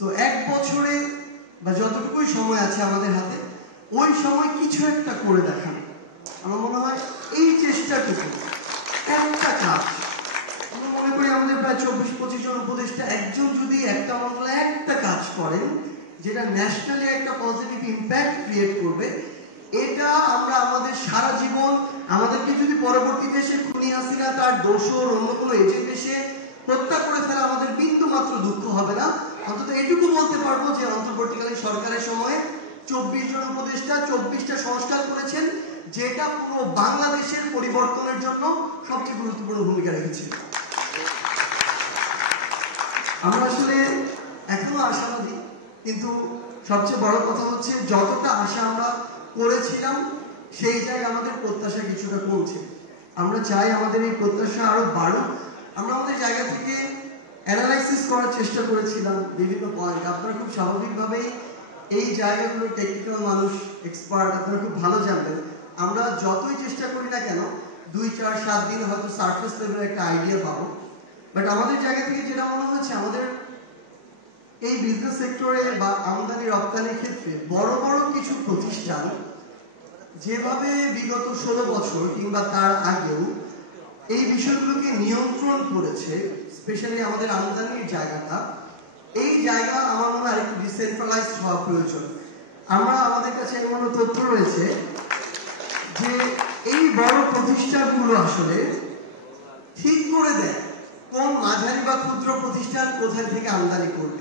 So এক বছরে বা যতটুকুই সময় আছে আমাদের হাতে ওই সময় কিছু একটা করে দেখানো, আমার মনে হয় এই চেষ্টাটুকু একটা কাজ। আমরা মনে করি আমাদের প্রায় 24-25 জন উপদেষ্টা একজন যদি একটা মন্ত্রণালয়ে একটা কাজ করেন যেটা ন্যাশনালি একটা পজিটিভ ইম্প্যাক্ট ক্রিয়েট করবে, এটা আমরা আমাদের সারা জীবন, আমাদেরকে যদি পরবর্তীতে এসে খুনি হাসিনা তার দোষর অন্য কোনো এজেন্ট এসে হত্যা করে ফেলা আমাদের বিন্দু মাত্র দুঃখ হবে না। অন্তত এটুকু বলতে পারবো যে অন্তর্বর্তীকালীন সরকারের সময়ে 24 জন উপদেষ্টা 24টা সংস্কার করেছেন, যেটা পুরো বাংলাদেশের পরিবর্তনের জন্য সবচেয়ে গুরুত্বপূর্ণ ভূমিকা রেখেছে। আমরা আসলে এখনো আশাবাদী, কিন্তু সবচেয়ে বড় কথা হচ্ছে যতটা আশা আমরা করেছিলাম সেই জায়গায় আমাদের প্রত্যাশা কিছুটা কমছে। আমরা চাই আমাদের এই প্রত্যাশা আরো বাড়ুক। আমরা আমাদের জায়গা থেকে অ্যানালাইসিস করার চেষ্টা করেছিলাম বিভিন্ন পয়েন্ট। আপনারা খুব স্বাভাবিকভাবেই এই জায়গাগুলো টেকনিক্যাল মানুষ, এক্সপার্ট, আপনারা খুব ভালো জানবেন। আমরা যতই চেষ্টা করি না কেন 2-4-7 দিন হয়তো সারফেস লেভেলের একটা আইডিয়া পাবো, বাট আমাদের জায়গা থেকে যেটা মনে হচ্ছে আমাদের এই বিজনেস সেক্টরে বা আমদানি রপ্তানির ক্ষেত্রে বড় বড় কিছু প্রতিষ্ঠান যেভাবে বিগত 16 বছর কিংবা তার আগেও এই বিষয়গুলোকে নিয়ন্ত্রণ করেছে, স্পেশালি আমাদের আমদানির জায়গাটা, এই জায়গা আমার মনে হয় আরেকটু ডিসেন্ট্রালাইজড হওয়া প্রয়োজন। আমরা আমাদের কাছে এমন তথ্য রয়েছে যে এই বড় প্রতিষ্ঠানগুলো আসলে ঠিক করে দেয় কোন মাঝারি বা ক্ষুদ্র প্রতিষ্ঠান কোথা থেকে আমদানি করবে।